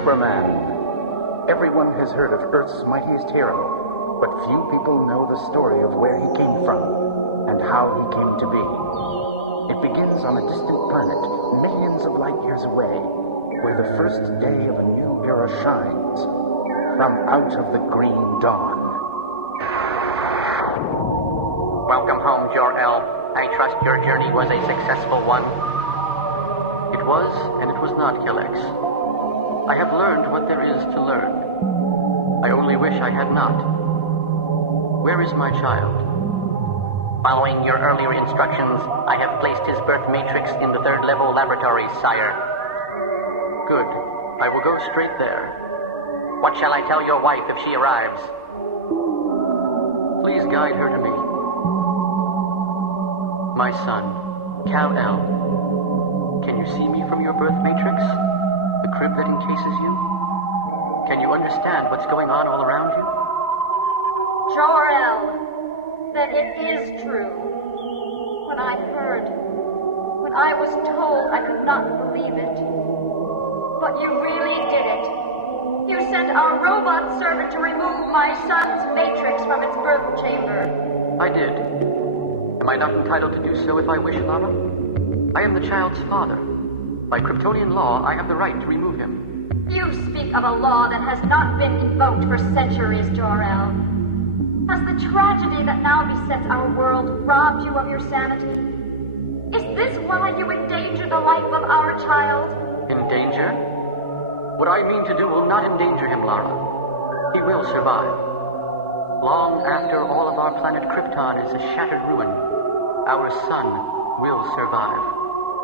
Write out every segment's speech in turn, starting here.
Superman. Everyone has heard of Earth's mightiest hero, but few people know the story of where he came from and how he came to be. It begins on a distant planet, millions of light years away, where the first day of a new era shines from out of the green dawn. Welcome home, Jor-El. I trust your journey was a successful one. It was, and it was not, Killex. I have learned what there is to learn. I only wish I had not. Where is my child? Following your earlier instructions, I have placed his birth matrix in the third-level laboratory, sire. Good. I will go straight there. What shall I tell your wife if she arrives? Please guide her to me. My son, Kal-El. Can you see me from your birth matrix? The crib that encases you? Can you understand what's going on all around you? Jor-El, then it is true. When I was told, I could not believe it. But you really did it. You sent our robot servant to remove my son's matrix from its birth chamber. I did. Am I not entitled to do so if I wish, Lara? I am the child's father. By Kryptonian law, I have the right to remove him. You speak of a law that has not been invoked for centuries, Jor-El. Has the tragedy that now besets our world robbed you of your sanity? Is this why you endanger the life of our child? Endanger? What I mean to do will not endanger him, Lara. He will survive. Long after all of our planet Krypton is a shattered ruin, our son will survive.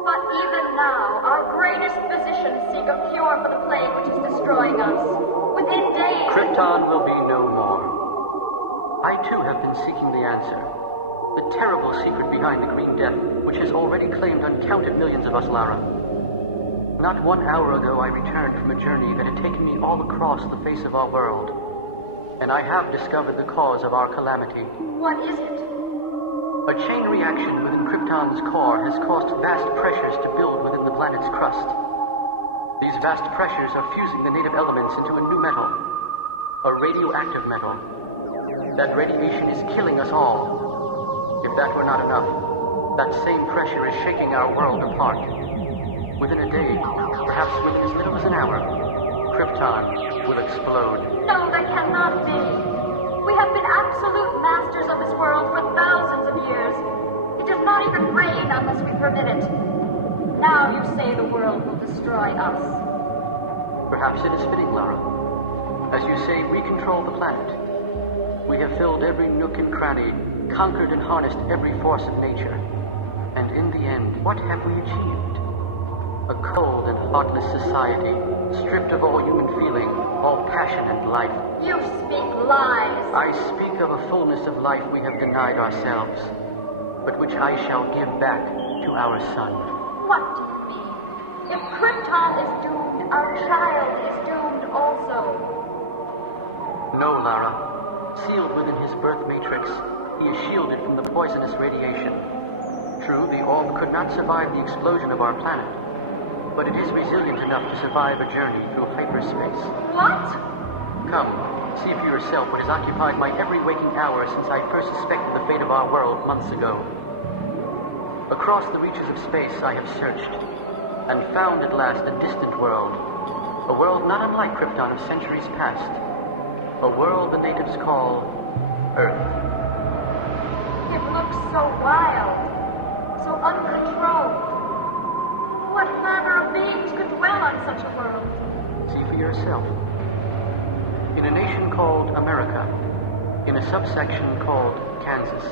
But even now, our greatest physicians seek a cure for the plague which is destroying us. Within days... Krypton will be no more. I too have been seeking the answer. The terrible secret behind the Green Death, which has already claimed uncounted millions of us, Lara. Not 1 hour ago, I returned from a journey that had taken me all across the face of our world. And I have discovered the cause of our calamity. What is it? A chain reaction within Krypton's core has caused vast pressures to build within the planet's crust. These vast pressures are fusing the native elements into a new metal, a radioactive metal. That radiation is killing us all. If that were not enough, that same pressure is shaking our world apart. Within a day, perhaps within as little as an hour, Krypton will explode. No, that cannot be. We have been absolute masters of this world for thousands of years. It does not even rain unless we permit it. Now you say the world will destroy us. Perhaps it is fitting, Lara. As you say, we control the planet. We have filled every nook and cranny, conquered and harnessed every force of nature. And in the end, what have we achieved? A cold and heartless society, stripped of all human feeling, all passion and life. You speak lies. I speak of a fullness of life we have denied ourselves, but which I shall give back to our son. What do you mean? If Krypton is doomed, our child is doomed also. No, Lara. Sealed within his birth matrix, he is shielded from the poisonous radiation. True, the orb could not survive the explosion of our planet, but it is resilient enough to survive a journey through hyperspace. What? Come, see for yourself what has occupied my every waking hour since I first suspected the fate of our world months ago. Across the reaches of space I have searched, and found at last a distant world. A world not unlike Krypton of centuries past. A world the natives call Earth. It looks so wild, so uncontrolled. What manner of beings could dwell on such a world? See for yourself. In a nation called America, in a subsection called Kansas.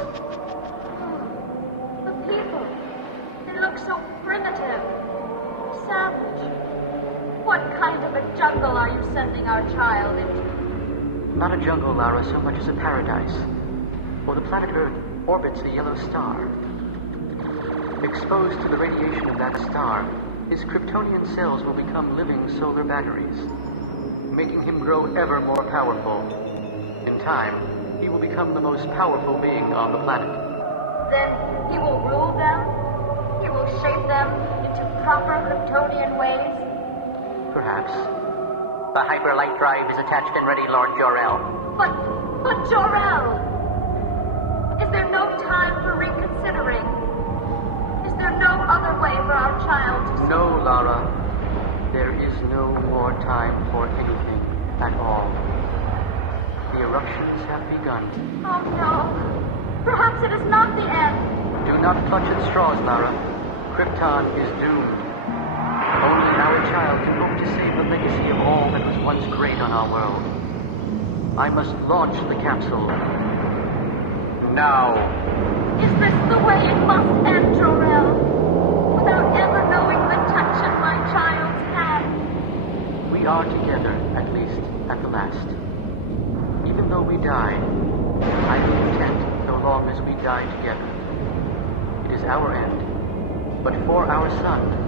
The people, they look so primitive, savage. What kind of a jungle are you sending our child into? Not a jungle, Lara, so much as a paradise. For the planet Earth orbits a yellow star. Exposed to the radiation of that star, his Kryptonian cells will become living solar batteries, making him grow ever more powerful. In time, he will become the most powerful being on the planet. Then he will rule them? He will shape them into proper Kryptonian ways? Perhaps. The hyperlight drive is attached and ready, Lord Jor-El. But Jor-El! Is there no time for reconsidering? Is there no other way for our child to... No, Lara. There is no more time for anything at all. The eruptions have begun. Oh, no. Perhaps it is not the end. Do not clutch at straws, Lara. Krypton is doomed. Only our child can hope to save the legacy of all that was once great on our world. I must launch the capsule. Now. Is this the way it must end, Jor-El? Without ever knowing the touch of my child's hand? We are together, at least, at the last. Even though we die, I am content so long as we die together. It is our end. But for our son,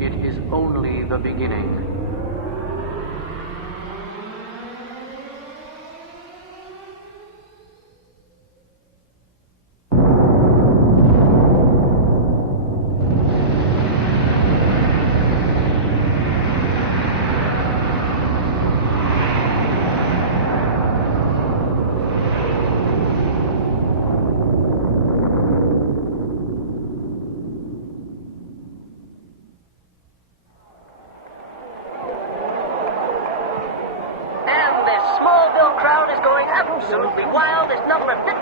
it is only the beginning. Absolutely wild as number 15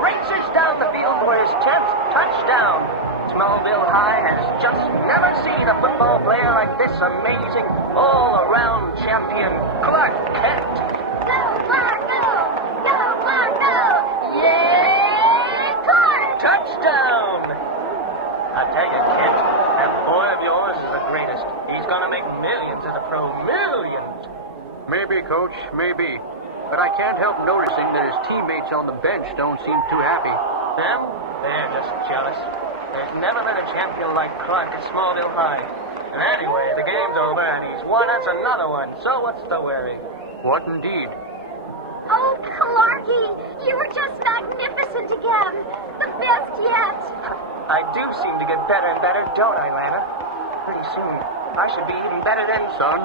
races down the field for his 10th touchdown. Smallville High has just never seen a football player like this amazing all-around champion, Clark Kent. Go, Clark, go! Go, Clark, go! Yeah, Clark! Touchdown! I tell you, Kent, that boy of yours is the greatest. He's gonna make millions as a pro. Millions! Maybe, Coach, maybe. But I can't help noticing that his teammates on the bench don't seem too happy. Them? They're just jealous. There's never been a champion like Clark at Smallville High. And anyway, the game's over and he's won us another one, so what's the worry? What indeed? Oh, Clarky, you were just magnificent again. The best yet. I do seem to get better and better, don't I, Lana? Pretty soon, I should be even better than... Son?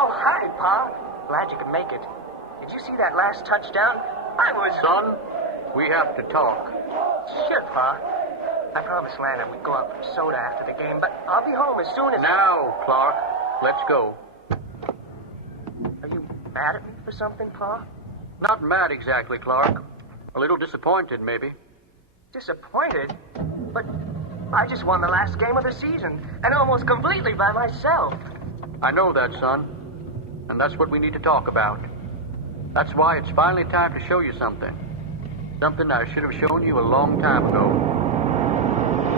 Oh, hi, Pa. Glad you could make it. Did you see that last touchdown? I was... Son, we have to talk. Sure, Pa. I promised Lana we'd go out for soda after the game, but I'll be home as soon as... Now, Clark, let's go. Are you mad at me for something, Pa? Not mad exactly, Clark. A little disappointed, maybe. Disappointed? But I just won the last game of the season, and almost completely by myself. I know that, son. And that's what we need to talk about. That's why it's finally time to show you something. Something I should have shown you a long time ago.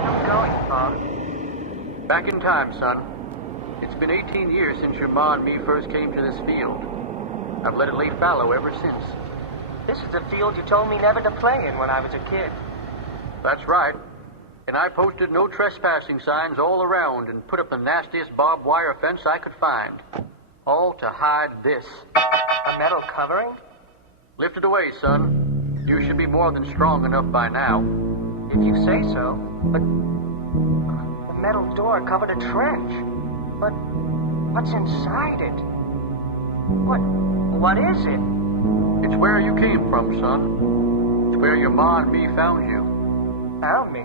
I'm going, Pa. Back in time, son. It's been 18 years since your ma and me first came to this field. I've let it lay fallow ever since. This is the field you told me never to play in when I was a kid. That's right. And I posted no trespassing signs all around and put up the nastiest barbed wire fence I could find. All to hide this. A metal covering? Lift it away, son. You should be more than strong enough by now. If you say so. But the metal door covered a trench. But what's inside it? What is it? It's where you came from, son. It's where your ma and me found you. Found me?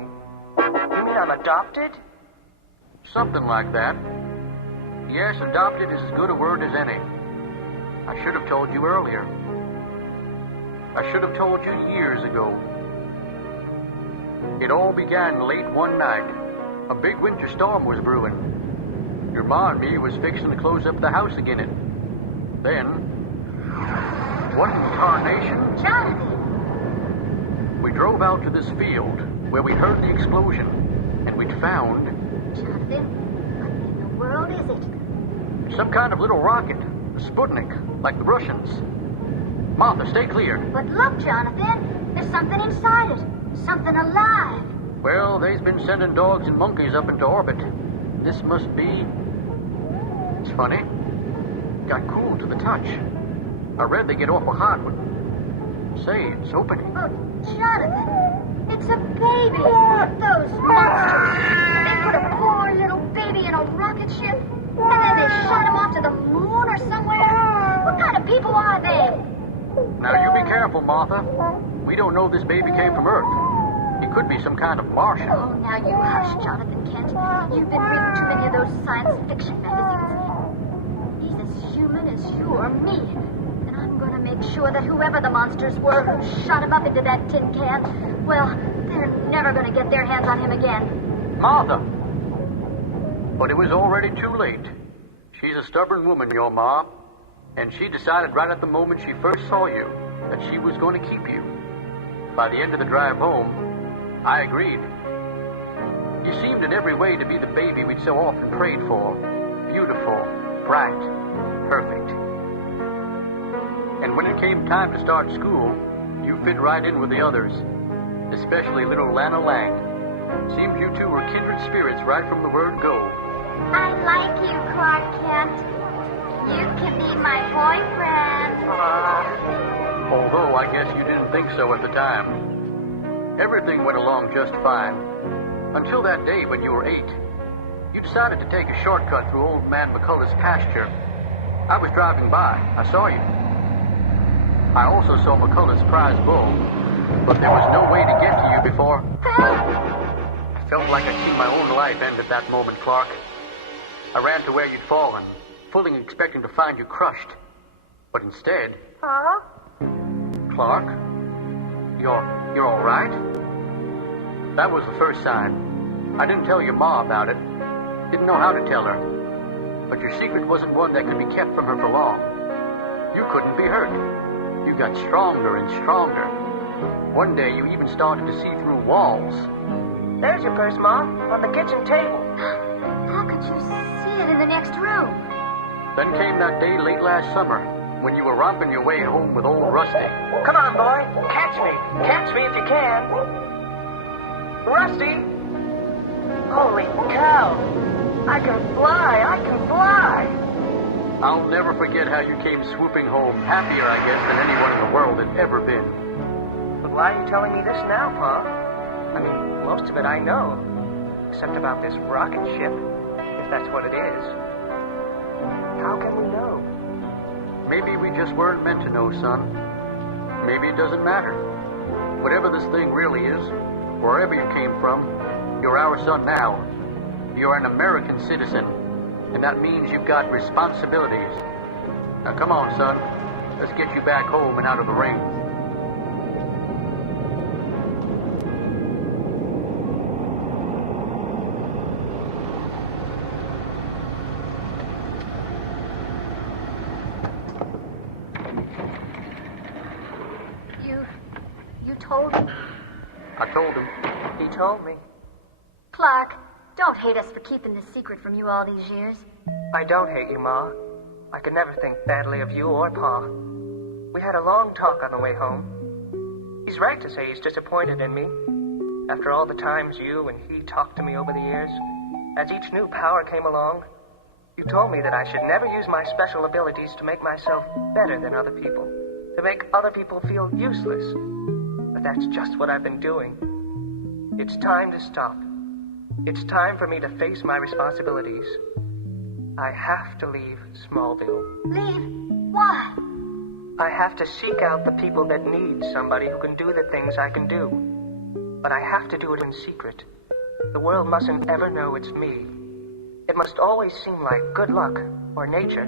You mean I'm adopted? Something like that. Yes, adopted is as good a word as any. I should have told you earlier. I should have told you years ago. It all began late one night. A big winter storm was brewing. Your ma and me was fixing to close up the house again. Then, what in tarnation? Jonathan! We drove out to this field where we'd heard the explosion, and we'd found... Jonathan, what in the world is it? Some kind of little rocket, a Sputnik, like the Russians. Martha, stay clear. But look, Jonathan, there's something inside it. Something alive. Well, they's been sending dogs and monkeys up into orbit. This must be... It's funny. Got cool to the touch. I read they get awful hot when... Say, it's opening. Oh, Jonathan, it's a baby. Those monsters. They put a poor little baby in a rocket ship. And then they shot him off to the moon or somewhere? What kind of people are they? Now, you be careful, Martha. We don't know this baby came from Earth. He could be some kind of Martian. Oh, now you hush, Jonathan Kent. You've been reading too many of those science fiction magazines. He's as human as you or me. And I'm going to make sure that whoever the monsters were who shot him up into that tin can, well, they're never going to get their hands on him again. Martha! But it was already too late. She's a stubborn woman, your ma. And she decided right at the moment she first saw you that she was going to keep you. By the end of the drive home, I agreed. You seemed in every way to be the baby we'd so often prayed for. Beautiful, bright, perfect. And when it came time to start school, you fit right in with the others, especially little Lana Lang. Seemed you two were kindred spirits right from the word go. I like you, Clark Kent. You can be my boyfriend. Although I guess you didn't think so at the time. Everything went along just fine. Until that day when you were 8. You decided to take a shortcut through Old Man McCullough's pasture. I was driving by. I saw you. I also saw McCullough's prize bull, but there was no way to get to you before... I felt like I'd seen my own life end at that moment, Clark. I ran to where you'd fallen, fully expecting to find you crushed. But instead... Huh? Clark? You're all right? That was the first sign. I didn't tell your ma about it. Didn't know how to tell her. But your secret wasn't one that could be kept from her for long. You couldn't be hurt. You got stronger and stronger. One day you even started to see through walls. There's your purse, Ma, on the kitchen table. How could you see it in the next room? Then came that day late last summer when you were romping your way home with old Rusty. Come on, boy. Catch me. Catch me if you can. Rusty! Holy cow! I can fly! I can fly! I'll never forget how you came swooping home, happier, I guess, than anyone in the world had ever been. But why are you telling me this now, Pa? I mean, most of it I know. Except about this rocket ship, if that's what it is. How can we know? Maybe we just weren't meant to know, son. Maybe it doesn't matter. Whatever this thing really is, wherever you came from, you're our son now. You're an American citizen, and that means you've got responsibilities. Now come on, son. Let's get you back home and out of the ring. You told him? I told him. He told me. Clark, don't hate us for keeping this secret from you all these years. I don't hate you, Ma. I could never think badly of you or Pa. We had a long talk on the way home. He's right to say he's disappointed in me. After all the times you and he talked to me over the years, as each new power came along, you told me that I should never use my special abilities to make myself better than other people, to make other people feel useless. But that's just what I've been doing. It's time to stop. It's time for me to face my responsibilities. I have to leave Smallville. Leave? Why? I have to seek out the people that need somebody who can do the things I can do. But I have to do it in secret. The world mustn't ever know it's me. It must always seem like good luck or nature.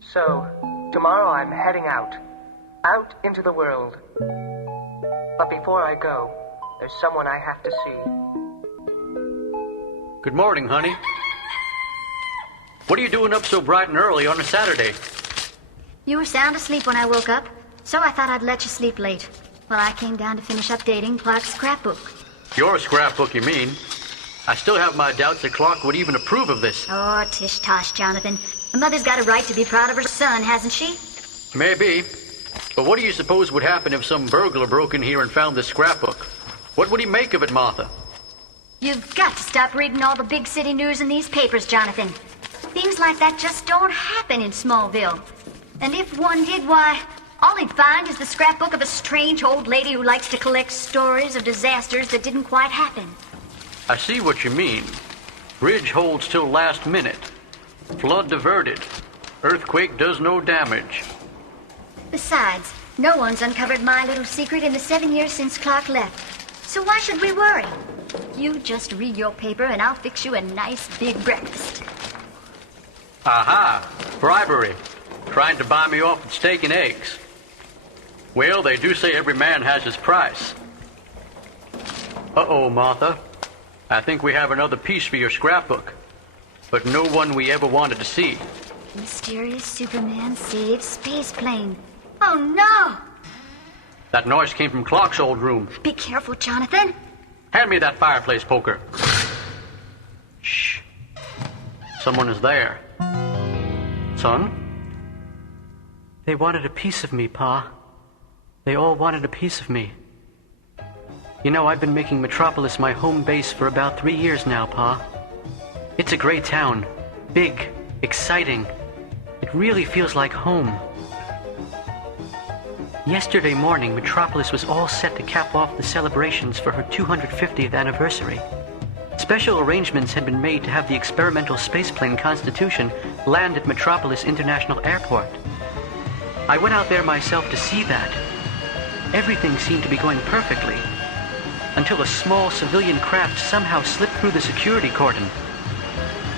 So, tomorrow I'm heading out into the world. But before I go, there's someone I have to see. Good morning, honey. What are you doing up so bright and early on a Saturday? You were sound asleep when I woke up, so I thought I'd let you sleep late. Well, I came down to finish updating Clark's scrapbook. Your scrapbook, you mean? I still have my doubts that Clark would even approve of this. Oh, tish-tosh, Jonathan. A mother's got a right to be proud of her son, hasn't she? Maybe. But what do you suppose would happen if some burglar broke in here and found this scrapbook? What would he make of it, Martha? You've got to stop reading all the big city news in these papers, Jonathan. Things like that just don't happen in Smallville. And if one did, why, all he'd find is the scrapbook of a strange old lady who likes to collect stories of disasters that didn't quite happen. I see what you mean. Ridge holds till last minute. Flood diverted. Earthquake does no damage. Besides, no one's uncovered my little secret in the 7 years since Clark left. So why should we worry? You just read your paper and I'll fix you a nice big breakfast. Aha! Bribery. Trying to buy me off with steak and eggs. Well, they do say every man has his price. Uh-oh, Martha. I think we have another piece for your scrapbook. But no one we ever wanted to see. Mysterious Superman saves space plane. Oh, no! That noise came from Clark's old room. Be careful, Jonathan. Hand me that fireplace poker. Shh. Someone is there. Son? They wanted a piece of me, Pa. They all wanted a piece of me. You know, I've been making Metropolis my home base for about 3 years now, Pa. It's a great town. Big, exciting. It really feels like home. Yesterday morning, Metropolis was all set to cap off the celebrations for her 250th anniversary. Special arrangements had been made to have the experimental spaceplane Constitution land at Metropolis International Airport. I went out there myself to see that. Everything seemed to be going perfectly, until a small civilian craft somehow slipped through the security cordon.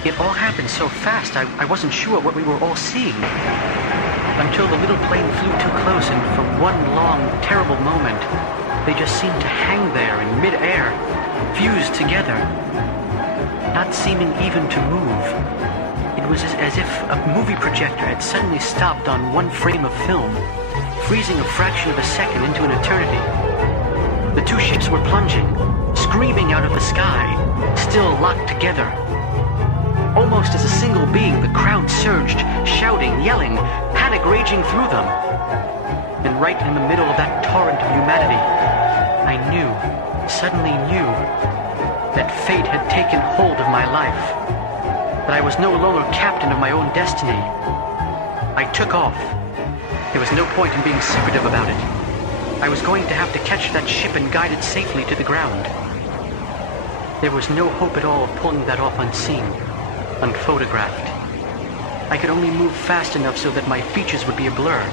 It all happened so fast, I wasn't sure what we were all seeing. Until the little plane flew too close, and for one long, terrible moment, they just seemed to hang there in mid-air, fused together, not seeming even to move. It was as if a movie projector had suddenly stopped on one frame of film, freezing a fraction of a second into an eternity. The two ships were plunging, screaming out of the sky, still locked together. Almost as a single being, the crowd surged, shouting, yelling, panic raging through them. And right in the middle of that torrent of humanity, I knew, suddenly knew, that fate had taken hold of my life. That I was no longer captain of my own destiny. I took off. There was no point in being secretive about it. I was going to have to catch that ship and guide it safely to the ground. There was no hope at all of pulling that off unseen, unphotographed. I could only move fast enough so that my features would be a blur.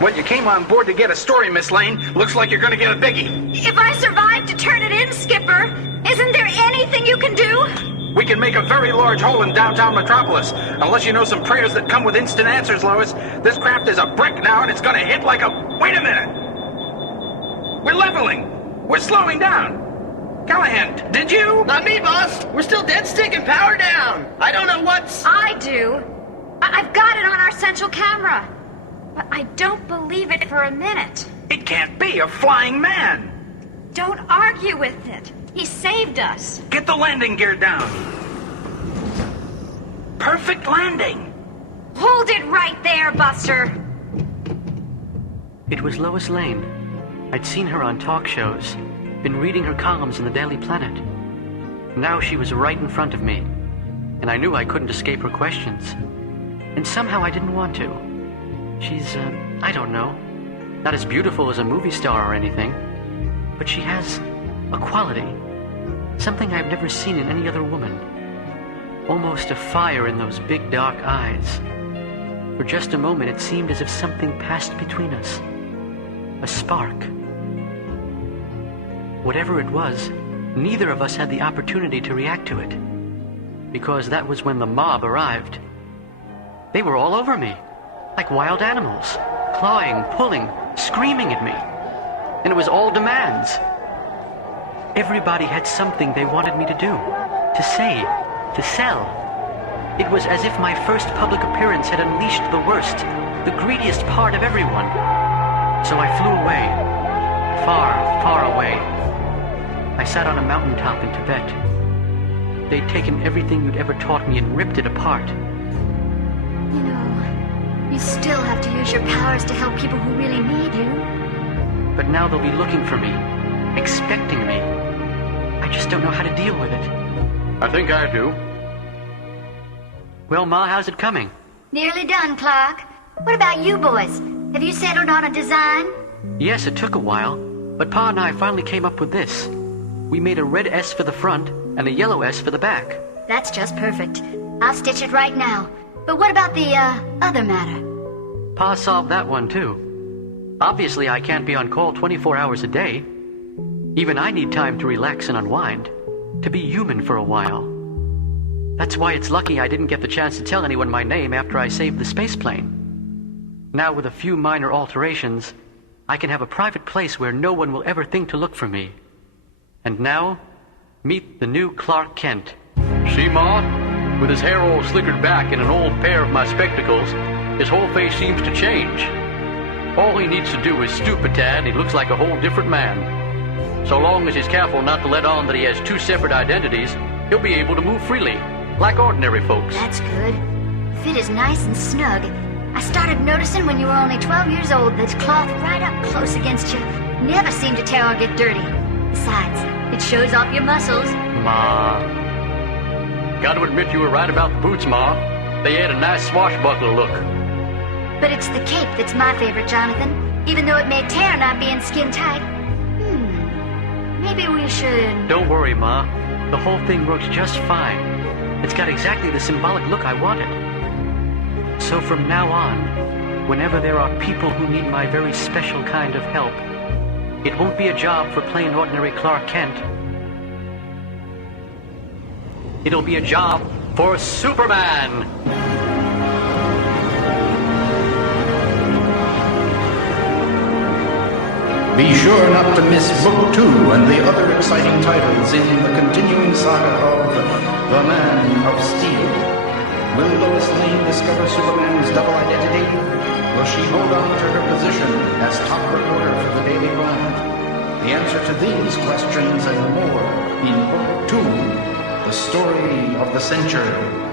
Well, you came on board to get a story, Miss Lane. Looks like you're going to get a biggie. If I survive to turn it in, Skipper, isn't there anything you can do? We can make a very large hole in downtown Metropolis. Unless you know some prayers that come with instant answers, Lois. This craft is a brick now, and it's going to hit like a... Wait a minute! We're leveling! We're slowing down! Callahan, did you? Not me, boss. We're still dead stick and power down. I don't know what's... I do. I've got it on our central camera. But I don't believe it for a minute. It can't be a flying man! Don't argue with it. He saved us. Get the landing gear down. Perfect landing. Hold it right there, Buster. It was Lois Lane. I'd seen her on talk shows, been reading her columns in the Daily Planet. Now she was right in front of me, and I knew I couldn't escape her questions. And somehow I didn't want to. She's, I don't know, not as beautiful as a movie star or anything, but she has a quality, something I've never seen in any other woman. Almost a fire in those big dark eyes. For just a moment it seemed as if something passed between us. A spark. Whatever it was, neither of us had the opportunity to react to it, because that was when the mob arrived. They were all over me, like wild animals, clawing, pulling, screaming at me. And it was all demands. Everybody had something they wanted me to do, to say, to sell. It was as if my first public appearance had unleashed the worst, the greediest part of everyone. So I flew away, far, far away. I sat on a mountaintop in Tibet. They'd taken everything you'd ever taught me and ripped it apart. You know, you still have to use your powers to help people who really need you. But now they'll be looking for me, expecting me. I just don't know how to deal with it. I think I do. Well, Ma, how's it coming? Nearly done, Clark. What about you boys? Have you settled on a design? Yes, it took a while, but Pa and I finally came up with this. We made a red S for the front and a yellow S for the back. That's just perfect. I'll stitch it right now. But what about the, other matter? Pa solved that one, too. Obviously, I can't be on call 24 hours a day. Even I need time to relax and unwind, to be human for a while. That's why it's lucky I didn't get the chance to tell anyone my name after I saved the space plane. Now, with a few minor alterations, I can have a private place where no one will ever think to look for me. And now, meet the new Clark Kent. See, Ma? With his hair all slickered back and an old pair of my spectacles, his whole face seems to change. All he needs to do is stoop a tad and he looks like a whole different man. So long as he's careful not to let on that he has two separate identities, he'll be able to move freely, like ordinary folks. That's good. Fit is nice and snug. I started noticing when you were only 12 years old that cloth right up close against you never seemed to tear or get dirty. Besides, it shows off your muscles. Ma. Gotta admit you were right about the boots, Ma. They add a nice swashbuckler look. But it's the cape that's my favorite, Jonathan. Even though it may tear not being skin tight. Maybe we should... Don't worry, Ma. The whole thing works just fine. It's got exactly the symbolic look I wanted. So from now on, whenever there are people who need my very special kind of help, it won't be a job for plain ordinary Clark Kent. It'll be a job for Superman! Be sure not to miss Book 2 and the other exciting titles in the continuing saga of The Man of Steel. Will Lois Lane discover Superman's double identity? Will she hold on to her position as top reporter for the Daily Planet? The answer to these questions and more in Book 2, The Story of the Century.